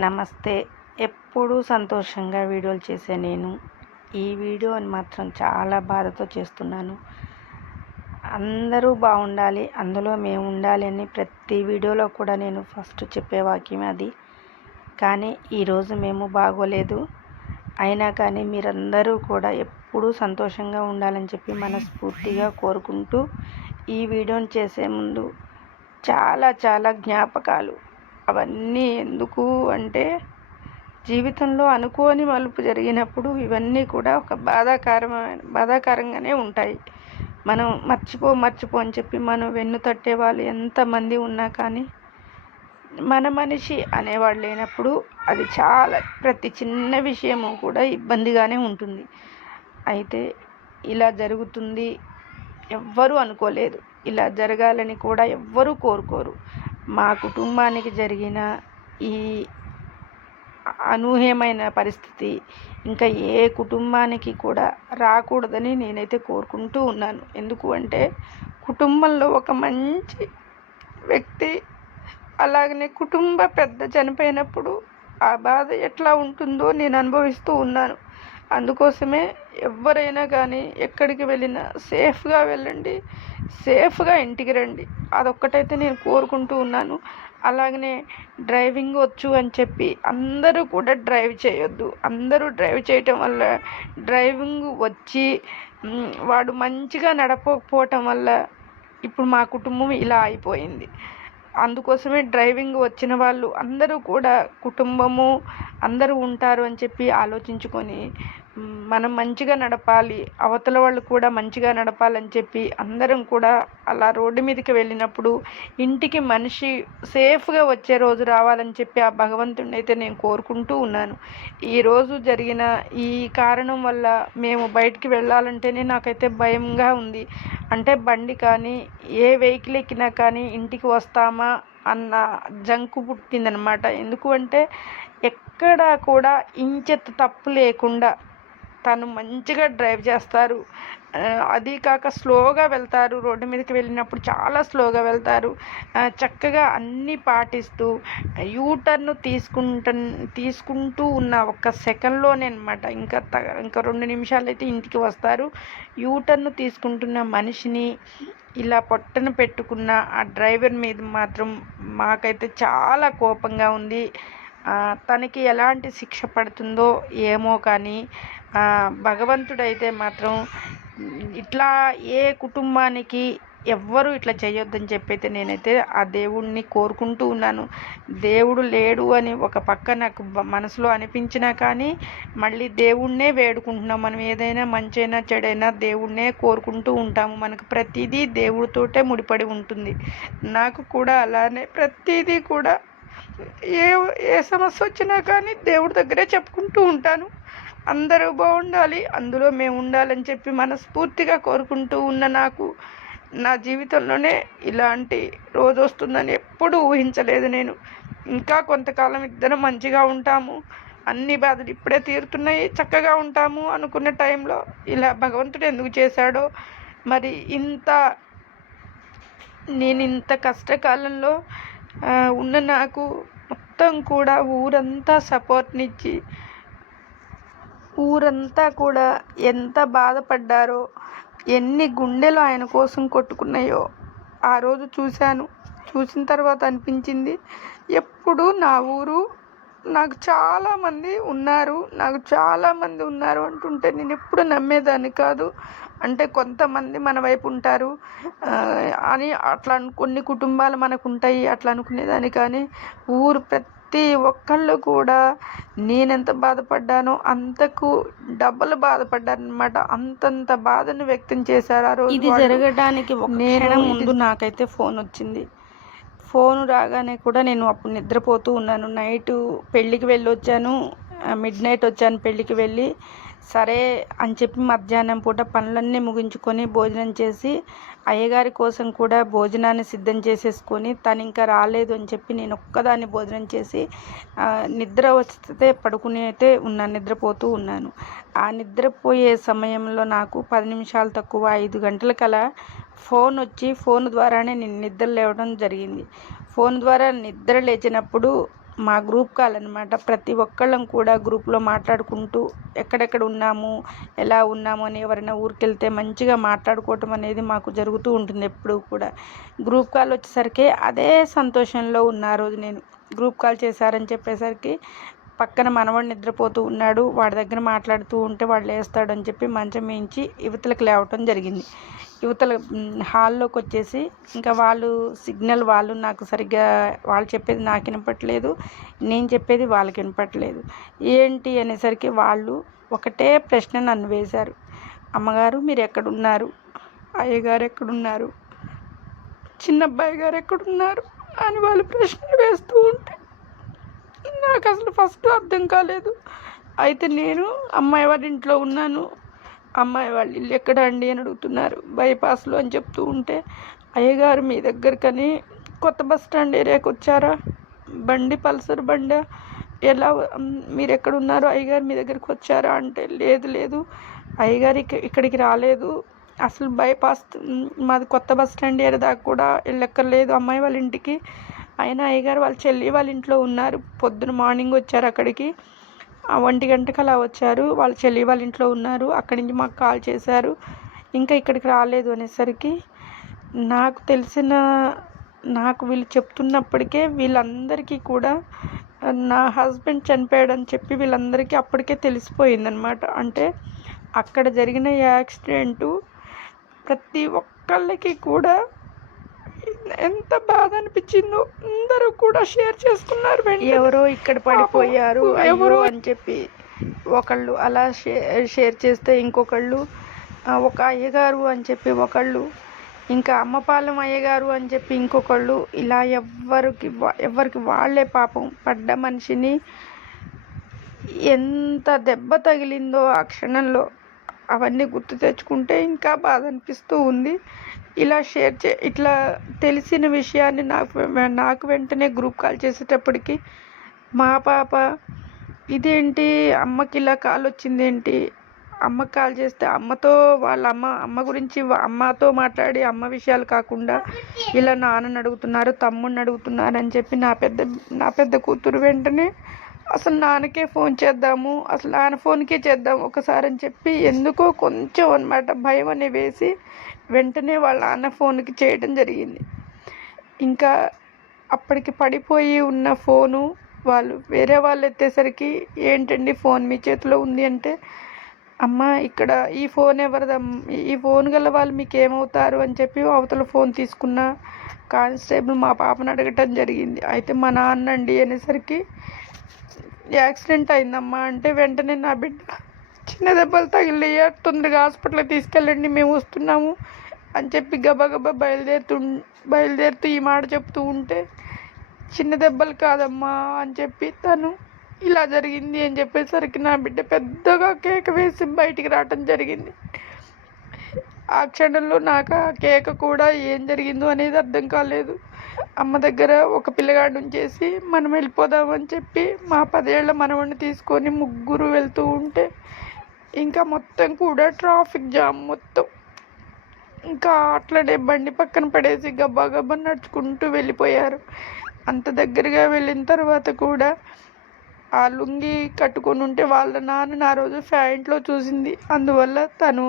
నమస్తే. ఎప్పుడూ సంతోషంగా వీడియోలు చేసే నేను ఈ వీడియోని మాత్రం చాలా బాధతో చేస్తున్నాను. అందరూ బాగుండాలి, అందులో మేము ఉండాలి అని ప్రతి వీడియోలో కూడా నేను ఫస్ట్ చెప్పే వాక్యం అది. కానీ ఈరోజు మేము బాగోలేదు. అయినా కానీ మీరందరూ కూడా ఎప్పుడూ సంతోషంగా ఉండాలని చెప్పి మనస్ఫూర్తిగా కోరుకుంటూ ఈ వీడియోని చేసే ముందు చాలా జ్ఞాపకాలు అవన్నీ ఎందుకు అంటే జీవితంలో అనుకోని మలుపు జరిగినప్పుడు ఇవన్నీ కూడా ఒక బాధాకరంగానే ఉంటాయి. మనం మర్చిపో అని చెప్పి మనం వెన్ను తట్టే వాళ్ళు ఎంతమంది ఉన్నా కానీ మన మనిషి అనేవాడు లేనప్పుడు అది చాలా ప్రతి చిన్న విషయము కూడా ఇబ్బందిగానే ఉంటుంది. అయితే ఇలా జరుగుతుంది ఎవ్వరూ అనుకోలేదు, ఇలా జరగాలని కూడా ఎవ్వరూ కోరుకోరు. మా కుటుంబానికి జరిగిన ఈ అనూహ్యమైన పరిస్థితి ఇంకా ఏ కుటుంబానికి కూడా రాకూడదని నేనైతే కోరుకుంటూ ఉన్నాను. ఎందుకు అంటే కుటుంబంలో ఒక మంచి వ్యక్తి, అలాగనే కుటుంబ పెద్ద చనిపోయినప్పుడు ఆ బాధ ఎట్లా ఉంటుందో నేను అనుభవిస్తూ ఉన్నాను. అందుకోసమే ఎవరైనా కానీ ఎక్కడికి వెళ్ళినా సేఫ్గా వెళ్ళండి, సేఫ్గా ఇంటికి రండి, అదొక్కటైతే నేను కోరుకుంటూ ఉన్నాను. అలాగనే డ్రైవింగ్ వచ్చు అని చెప్పి అందరూ కూడా డ్రైవ్ చేయొద్దు. అందరూ డ్రైవ్ చేయటం వల్ల డ్రైవింగ్ వచ్చి వాడు మంచిగా నడపకపోవటం వల్ల ఇప్పుడు మా కుటుంబం ఇలా అయిపోయింది. అందుకోసమే డ్రైవింగ్ వచ్చిన వాళ్ళు అందరూ కూడా కుటుంబము అందరూ ఉంటారు అని చెప్పి ఆలోచించుకొని మనం మంచిగా నడపాలి, అవతల వాళ్ళు కూడా మంచిగా నడపాలని చెప్పి అందరం కూడా అలా రోడ్డు మీదకి వెళ్ళినప్పుడు ఇంటికి మనిషి సేఫ్గా వచ్చే రోజు రావాలని చెప్పి ఆ భగవంతుడిని అయితే నేను కోరుకుంటూ ఉన్నాను. ఈరోజు జరిగిన ఈ కారణం వల్ల మేము బయటికి వెళ్ళాలంటేనే నాకైతే భయంగా ఉంది. అంటే బండి కానీ ఏ వెహికల్ ఎక్కినా కానీ ఇంటికి వస్తామా అన్న జంకు పుట్టిందనమాట. ఎందుకు అంటే ఎక్కడా కూడా ఇంచెత్త తప్పు లేకుండా తను మంచిగా డ్రైవ్ చేస్తారు. అది కాక స్లోగా వెళ్తారు, రోడ్డు మీదకి వెళ్ళినప్పుడు చాలా స్లోగా వెళ్తారు. చక్కగా అన్నీ పాటిస్తూ యూటర్న్ తీసుకుంటూ ఉన్న ఒక్క సెకండ్లోనే అనమాట. ఇంకా 2 నిమిషాలు అయితే ఇంటికి వస్తారు. యూటర్న్ తీసుకుంటున్న మనిషిని ఇలా పొట్టన పెట్టుకున్న ఆ డ్రైవర్ మీద మాత్రం మాకైతే చాలా కోపంగా ఉంది. తనకి ఎలాంటి శిక్ష పడుతుందో ఏమో కానీ భగవంతుడైతే మాత్రం ఇట్లా ఏ కుటుంబానికి ఎవ్వరూ ఇట్లా చేయొద్దని చెప్పైతే నేనైతే ఆ దేవుడిని కోరుకుంటూ ఉన్నాను. దేవుడు లేడు అని ఒక పక్క నాకు మనసులో అనిపించినా కానీ మళ్ళీ దేవుడినే వేడుకుంటున్నాం. మనం ఏదైనా మంచైనా చెడైనా దేవుడినే కోరుకుంటూ ఉంటాము. మనకు ప్రతిదీ దేవుడితోటే ముడిపడి ఉంటుంది. నాకు కూడా అలానే ప్రతిదీ కూడా ఏ సమస్య వచ్చినా కానీ దేవుడి దగ్గరే చెప్పుకుంటూ ఉంటాను. అందరూ బాగుండాలి, అందులో మేము ఉండాలని చెప్పి మనస్ఫూర్తిగా కోరుకుంటూ ఉన్న నాకు నా జీవితంలోనే ఇలాంటి రోజు వస్తుందని ఎప్పుడూ ఊహించలేదు నేను. ఇంకా కొంతకాలం ఇద్దరం మంచిగా ఉంటాము, అన్ని బాధలు ఇప్పుడే తీరుతున్నాయి, చక్కగా ఉంటాము అనుకున్న టైంలో ఇలా భగవంతుడు ఎందుకు చేశాడో మరి. నేను ఇంత కష్టకాలంలో ఉన్న నాకు మొత్తం కూడా ఊరంతా సపోర్ట్నిచ్చి ఊరంతా కూడా ఎంత బాధపడ్డారో, ఎన్ని గుండెలు ఆయన కోసం కొట్టుకున్నాయో ఆ రోజు చూశాను. చూసిన తర్వాత అనిపించింది ఎప్పుడు నా ఊరు నాకు చాలామంది ఉన్నారు అంటుంటే నేను ఎప్పుడు నమ్మేదాన్ని కాదు. అంటే కొంతమంది మన వైపు ఉంటారు అని అట్లా కొన్ని కుటుంబాలు మనకు ఉంటాయి అట్లా అనుకునేదాన్ని. కానీ ఊరు ప్రతి ఒక్కళ్ళు కూడా నేనెంత బాధపడ్డానో అంతకు డబల్ బాధపడ్డాను అనమాట. అంతంత బాధను వ్యక్తం చేశారు ఆ రోజు. ఇది జరగడానికి ముందు నాకైతే ఫోన్ వచ్చింది. ఫోన్ రాగానే కూడా నేను అప్పుడు నిద్రపోతూ ఉన్నాను. నైటు పెళ్ళికి వెళ్ళి వచ్చాను, మిడ్ నైట్ వచ్చాను పెళ్ళికి వెళ్ళి. సరే అని చెప్పి మధ్యాహ్నం పూట పనులన్నీ ముగించుకొని భోజనం చేసి అయ్యగారి కోసం కూడా భోజనాన్ని సిద్ధం చేసేసుకొని తను ఇంకా రాలేదు అని చెప్పి నేను ఒక్కదాన్ని భోజనం చేసి నిద్ర వస్తే పడుకుని అయితే నిద్రపోతూ ఉన్నాను. ఆ నిద్రపోయే సమయంలో నాకు 10 నిమిషాలు తక్కువ 5 గంటలకలా ఫోన్ వచ్చి ఫోన్ ద్వారానే నేను నిద్ర లేవడం జరిగింది. ఫోన్ ద్వారా నిద్ర లేచినప్పుడు మా గ్రూప్ కాల్ అనమాట. ప్రతి ఒక్కళ్ళం కూడా గ్రూప్లో మాట్లాడుకుంటూ ఎక్కడెక్కడ ఉన్నాము, ఎలా ఉన్నాము అని ఎవరైనా ఊరికెళ్తే మంచిగా మాట్లాడుకోవటం అనేది మాకు జరుగుతూ ఉంటుంది ఎప్పుడూ కూడా. గ్రూప్ కాల్ వచ్చేసరికి అదే సంతోషంలో ఉన్న ఆ రోజు నేను. గ్రూప్ కాల్ చేశారని చెప్పేసరికి పక్కన మనవాడు నిద్రపోతూ ఉన్నాడు, వాడి దగ్గర మాట్లాడుతూ ఉంటే వాడు లేస్తాడని చెప్పి మంచం వేయించి యువతలకు లేవటం జరిగింది. యువతల హాల్లోకి వచ్చేసి ఇంకా వాళ్ళు సిగ్నల్ వాళ్ళు నాకు సరిగ్గా వాళ్ళు చెప్పేది నాకు వినపట్లేదు, నేను చెప్పేది వాళ్ళకి వినపట్లేదు. ఏంటి అనేసరికి వాళ్ళు ఒకటే ప్రశ్న నన్ను వేశారు, అమ్మగారు మీరు ఎక్కడున్నారు, అయ్యగారు ఎక్కడున్నారు, చిన్నబ్బాయి గారు ఎక్కడున్నారు అని వాళ్ళు ప్రశ్నలు వేస్తూ ఉంటే నాకు అసలు ఫస్ట్ అర్థం కాలేదు. అయితే నేను అమ్మాయి వాళ్ళ ఇంట్లో ఉన్నాను, అమ్మాయి వాళ్ళ ఇల్లు ఎక్కడ అండి అని అడుగుతున్నారు. బైపాస్లో అని చెప్తూ ఉంటే, అయ్యగారు మీ దగ్గరకని కొత్త బస్ స్టాండ్ ఏరియాకి వచ్చారా, బండి పల్సర్ బండి ఎలా, మీరు ఎక్కడున్నారు, అయ్యగారు మీ దగ్గరికి వచ్చారా అంటే, లేదు అయ్యగారు ఇక్కడికి రాలేదు, అసలు బైపాస్ మాది కొత్త బస్ స్టాండ్ ఏరియా దాకా కూడా వెళ్ళక్కర్లేదు అమ్మాయి వాళ్ళ ఇంటికి, అయినా అయ్యగారు వాళ్ళ చెల్లి వాళ్ళ ఇంట్లో ఉన్నారు, పొద్దున మార్నింగ్ వచ్చారు అక్కడికి, 1 గంటకు అలా వచ్చారు, వాళ్ళ చెల్లి వాళ్ళ ఇంట్లో ఉన్నారు, అక్కడి నుంచి మాకు కాల్ చేశారు, ఇంకా ఇక్కడికి రాలేదు అనేసరికి నాకు వీళ్ళు చెప్తున్నప్పటికే వీళ్ళందరికీ కూడా నా హస్బెండ్ చనిపోయాడని చెప్పి వీళ్ళందరికీ అప్పటికే తెలిసిపోయిందనమాట. అంటే అక్కడ జరిగిన యాక్సిడెంటు ప్రతి ఒక్కళ్ళకి కూడా ఎంత బాధ అనిపించిందో అందరూ కూడా షేర్ చేసుకున్నారు. ఎవరో ఇక్కడ పడిపోయారు ఎవరో అని చెప్పి ఒకళ్ళు అలా షేర్ చేస్తే ఇంకొకళ్ళు ఒక అయ్యగారు అని చెప్పి ఒకళ్ళు, ఇంకా అమ్మపాలెం అయ్యగారు అని చెప్పి ఇంకొకళ్ళు, ఇలా ఎవరికి వాళ్ళే పాపం పడ్డ మనిషిని ఎంత దెబ్బ తగిలిందో ఆ క్షణంలో అవన్నీ గుర్తు తెచ్చుకుంటే ఇంకా బాధ అనిపిస్తూ ఉంది. ఇలా ఇట్లా తెలిసిన విషయాన్ని నాకు వెంటనే గ్రూప్ కాల్ చేసేటప్పటికి మా పాప, ఇదేంటి అమ్మకి ఇలా కాల్ వచ్చింది ఏంటి, అమ్మకి కాల్ చేస్తే అమ్మతో వాళ్ళ అమ్మ గురించి అమ్మతో మాట్లాడి అమ్మ విషయాలు కాకుండా ఇలా నాన్నని అడుగుతున్నారు, తమ్ముడిని అడుగుతున్నారు అని చెప్పి నా పెద్ద కూతురు వెంటనే అసలు నాన్నకే ఫోన్ చేద్దాము, అసలు నాన్న ఫోన్కే చేద్దాం ఒకసారి అని చెప్పి ఎందుకో కొంచెం అన్నమాట భయం అని వేసి వెంటనే వాళ్ళ నాన్న ఫోన్కి చేయడం జరిగింది. ఇంకా అప్పటికి పడిపోయి ఉన్న ఫోను వేరే వాళ్ళు ఎత్తేసరికి, ఏంటండి ఫోన్ మీ చేతిలో ఉంది అంటే, అమ్మ ఇక్కడ ఈ ఫోన్ ఈ ఫోన్ గల వాళ్ళు మీకు ఏమవుతారు అని చెప్పి అవతల ఫోన్ తీసుకున్న కానిస్టేబుల్ మా పాపను అడగటం జరిగింది. అయితే మా నాన్న అండి అనేసరికి, యాక్సిడెంట్ అయిందమ్మా అంటే వెంటనే నా బిడ్డ చిన్న దెబ్బలు తగిలియ్యా, తొందరగా హాస్పిటల్కి తీసుకెళ్ళండి మేము వస్తున్నాము అని చెప్పి గబగబా బయలుదేరుతూ ఈ మాట చెప్తూ ఉంటే, చిన్న దెబ్బలు కాదమ్మా అని చెప్పి తను ఇలా జరిగింది అని చెప్పేసరికి నా బిడ్డ పెద్దగా కేక వేసి బయటికి రావటం జరిగింది. ఆ క్షణంలో నాకు ఆ కేక కూడా ఏం జరిగిందో అనేది అర్థం కాలేదు. అమ్మ దగ్గర ఒక పిల్లగాడు ఉంచేసి మనం వెళ్ళిపోదామని చెప్పి మా 10 ఏళ్ల మనవడిని తీసుకొని ముగ్గురు వెళ్తూ ఉంటే ఇంకా మొత్తం కూడా ట్రాఫిక్ జామ్ మొత్తం. ఇంకా అట్లనే బండి పక్కన పడేసి గబ్బా నడుచుకుంటూ వెళ్ళిపోయారు. అంత దగ్గరగా వెళ్ళిన తర్వాత కూడా ఆ లుంగి కట్టుకొని ఉంటే వాళ్ళ నాన్న ఆ రోజు ప్యాంట్లో చూసింది. అందువల్ల తను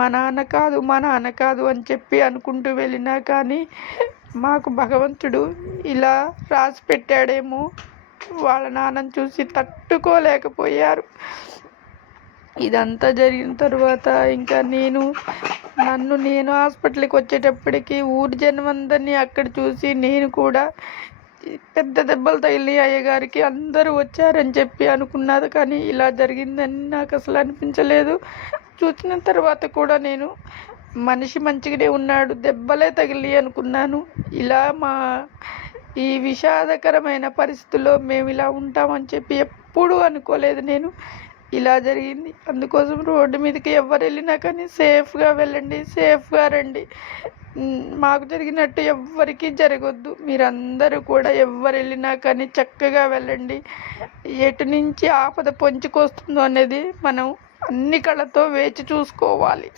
మా నాన్న కాదు అని చెప్పి అనుకుంటూ వెళ్ళినా కానీ మాకు భగవంతుడు ఇలా రాసి పెట్టాడేమో, వాళ్ళ నాన్నని చూసి తట్టుకోలేకపోయారు. ఇదంతా జరిగిన తర్వాత ఇంకా నేను హాస్పిటల్కి వచ్చేటప్పటికి ఊరి జనమందరినీ అక్కడ చూసి నేను కూడా పెద్ద దెబ్బలు తగిలి అయ్యగారికి అందరూ వచ్చారని చెప్పి అనుకున్నది, కానీ ఇలా జరిగిందని నాకు అసలు అనిపించలేదు. చూసిన తర్వాత కూడా నేను మనిషి మంచిగానే ఉన్నాడు, దెబ్బలే తగిలి అనుకున్నాను. ఇలా ఈ విషాదకరమైన పరిస్థితుల్లో మేము ఇలా ఉంటామని చెప్పి ఎప్పుడూ అనుకోలేదు నేను. ఇలా జరిగింది. అందుకోసం రోడ్డు మీదకి ఎవరు వెళ్ళినా కానీ సేఫ్గా వెళ్ళండి, సేఫ్గా రండి. మాకు జరిగినట్టు ఎవ్వరికీ జరగొద్దు. మీరందరూ కూడా ఎవరు వెళ్ళినా కానీ చక్కగా వెళ్ళండి. ఎటు నుంచి ఆపద పొంచుకొస్తుందో అనేది మనం అన్ని కళ్ళతో వేచి చూసుకోవాలి.